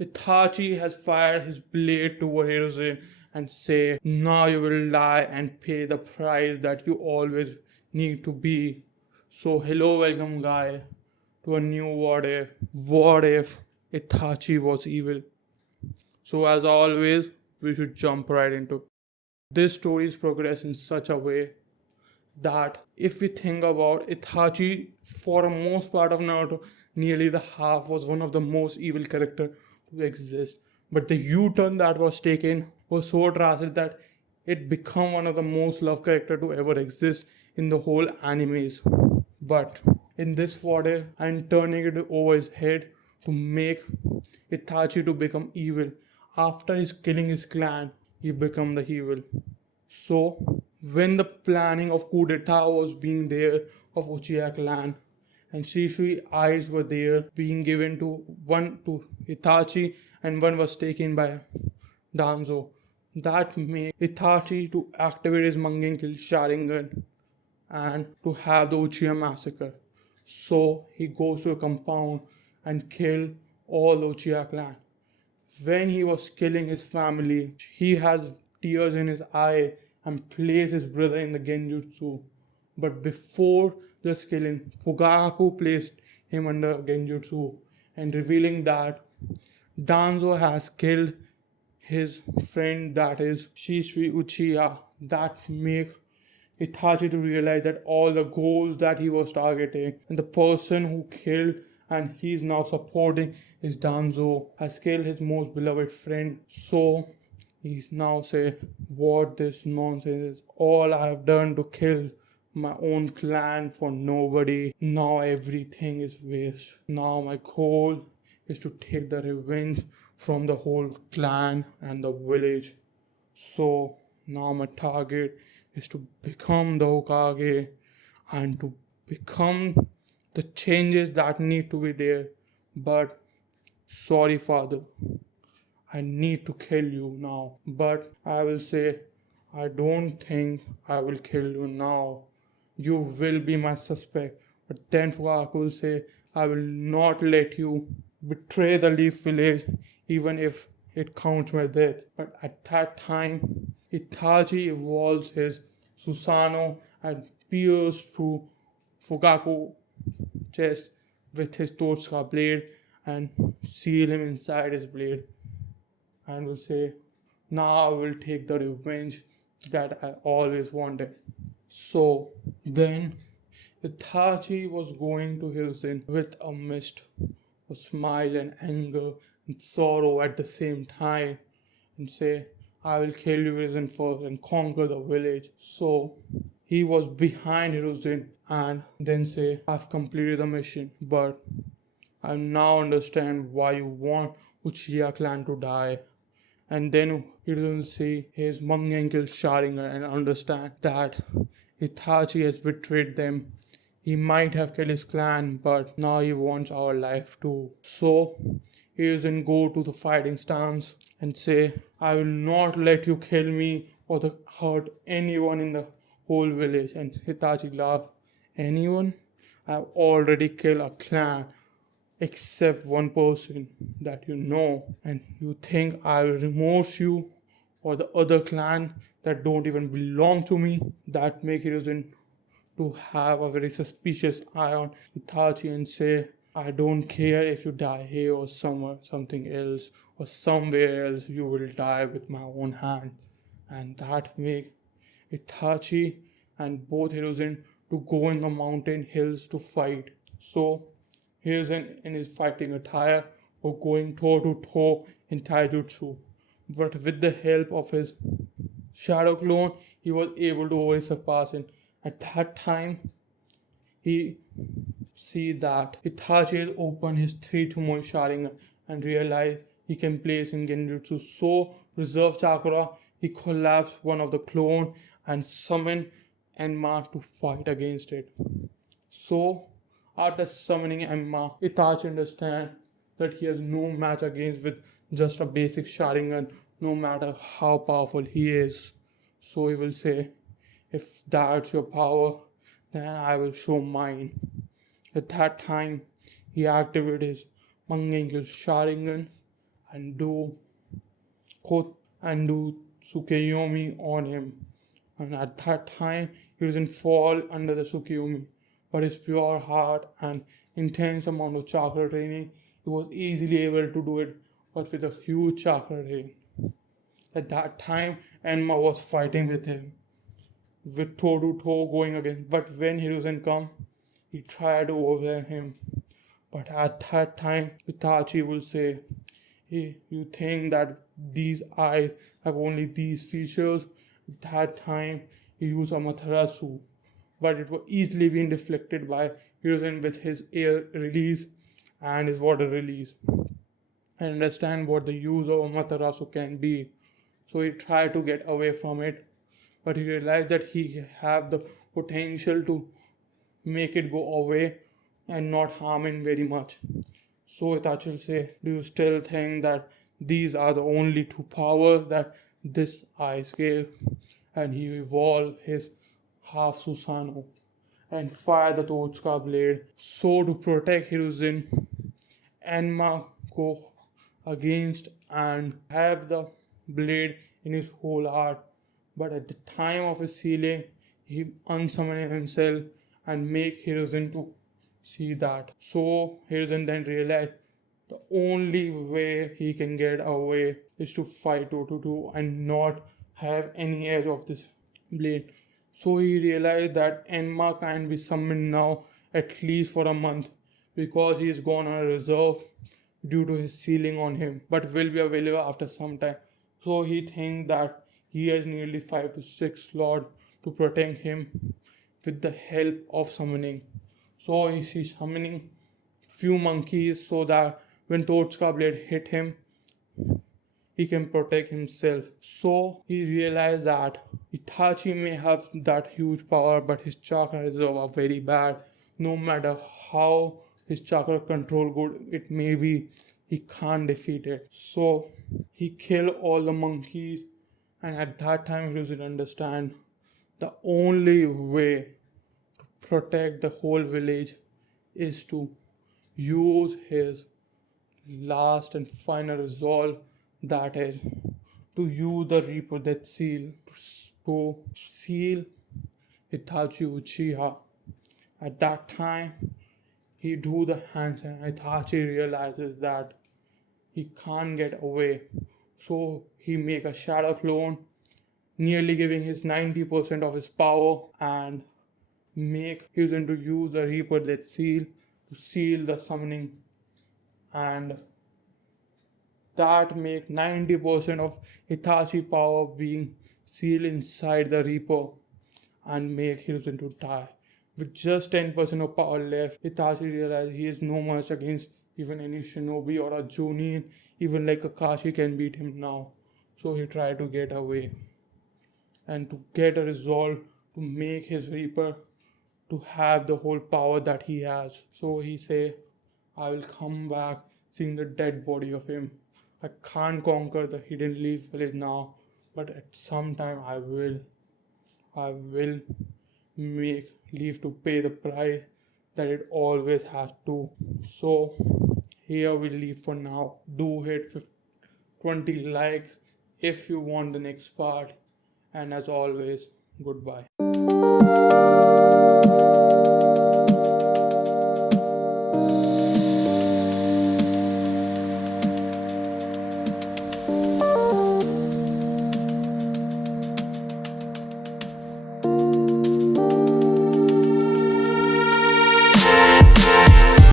Itachi has fired his blade toward Hiruzen and say, now you will die and pay the price that you always need to be. So hello, welcome guy to a new what if. What if Itachi was evil? So as always, we should jump right into it. This story's progress in such a way that if we think about Itachi, for the most part of Naruto, nearly the half was one of the most evil character to exist. But the U-turn that was taken was so drastic that it became one of the most loved character to ever exist in the whole animes. But in this fodder, I'm turning it over his head to make Itachi to become evil. After his killing his clan, he become the evil. So, when the planning of coup d'etat was being there of Uchiha clan, and Shisui eyes were there being given to one to Itachi and one was taken by Danzo. That made Itachi to activate his Mangekyou Sharingan and to have the Uchiha massacre. So he goes to a compound and kill all the Uchiha clan. When he was killing his family, he has tears in his eye and placed his brother in the genjutsu. But before just killing, Fugaku placed him under genjutsu and revealing that Danzo has killed his friend, that is Shisui Uchiha. That make Itachi to realize that all the goals that he was targeting and the person who killed and he's now supporting is Danzo has killed his most beloved friend. So he's now say what this nonsense is. All I have done to kill my own clan for nobody. Now everything is waste. Now my goal is to take the revenge from the whole clan and the village. So now my target is to become the Hokage and to become the changes that need to be there. But sorry, father, I need to kill you now. But I will say, I don't think I will kill you now. You will be my suspect. But then Fugaku will say, I will not let you betray the Leaf Village even if it counts my death. But at that time, Itachi evolves his Susanoo and pierces through Fugaku's chest with his Totsuka blade and seal him inside his blade and will say, now I will take the revenge that I always wanted. So then Itachi was going to Hiruzen with a mist of smile and anger and sorrow at the same time and say, I will kill Hiruzen first and conquer the village. So he was behind Hiruzen and then say, I've completed the mission, but I now understand why you want Uchiha clan to die. And then he will see his Mangekyou Sharingan and understand that Itachi has betrayed them. He might have killed his clan, but now he wants our life too. So he doesn't go to the fighting stance and say, I will not let you kill me or hurt anyone in the whole village. And Itachi laughs, anyone? I've already killed a clan except one person that you know, and you think I will remorse you or the other clan that don't even belong to me. That make Hiruzen to have a very suspicious eye on Itachi and say, I don't care if you die here or somewhere, something else, or somewhere else, you will die with my own hand. And that make Itachi and both Hiruzen to go in the mountain hills to fight. So Hiruzen in his fighting attire were going toe to toe in taijutsu. But with the help of his shadow clone, he was able to surpass it. At that time, he see that Itachi has opened his 3 Tomoe Sharingan and realized he can place in Genjutsu. So, reserve chakra, he collapsed one of the clone and summoned Enma to fight against it. So, after summoning Enma, Itachi understands that he has no match against with just a basic Sharingan, no matter how powerful he is. So he will say, if that's your power, then I will show mine. At that time, he activated his Mangekyou Sharingan and do and do Tsukuyomi on him. And at that time, he doesn't fall under the Tsukuyomi, but his pure heart and intense amount of chakra training, he was easily able to do it, but with a huge chakra drain. At that time, Enma was fighting with him, with toe to toe going against. But when Hiruzen come, he tried to overwhelm him. But at that time, Itachi will say, hey, you think that these eyes have only these features? At that time, he used Amaterasu, but it was easily being deflected by Hiruzen with his air release and his water release. I understand what the use of Amaterasu can be. So he tried to get away from it, but he realized that he have the potential to make it go away and not harm him very much. So Itachi will say, do you still think that these are the only two powers that this ice gave? And he evolved his half Susanoo and fire the Tochka blade. So to protect Hiruzen, Enma go against and have the blade in his whole heart. But at the time of his sealing, he unsummoned himself and make Hiruzen to see that. So Hiruzen then realized the only way he can get away is to fight 2 and not have any edge of this blade. So he realized that Enma can be summoned now at least for a month because he is gone on a reserve due to his sealing on him, but will be available after some time. So he thinks that he has nearly 5 to 6 slots to protect him with the help of summoning. So he is summoning few monkeys so that when Tochka blade hit him, he can protect himself. So he realized that Itachi may have that huge power, but his chakra reserve are very bad. No matter how his chakra control good it may be, he can't defeat it. So he killed all the monkeys, and at that time he doesn't understand the only way to protect the whole village is to use his last and final resolve, that is to use the Reaper Death Seal to seal Itachi Uchiha. At that time, he do the hands and Itachi realizes that he can't get away. So he make a shadow clone, nearly giving his 90% of his power and make Hiruzen to use the Reaper Death Seal to seal the summoning, and that make 90% of Itachi power being sealed inside the Reaper and make Hiruzen to die. With just 10% of power left, Itachi realizes he is no match against even any shinobi or a Jonin, even like Kakashi can beat him now. So he tried to get away and to get a resolve to make his Reaper to have the whole power that he has. So he say, I will come back seeing the dead body of him. I can't conquer the hidden leaf village now, but at some time I will. I will make leaf to pay the price that it always has to. So here we leave for now. Do hit 20 likes if you want the next part. And as always, goodbye.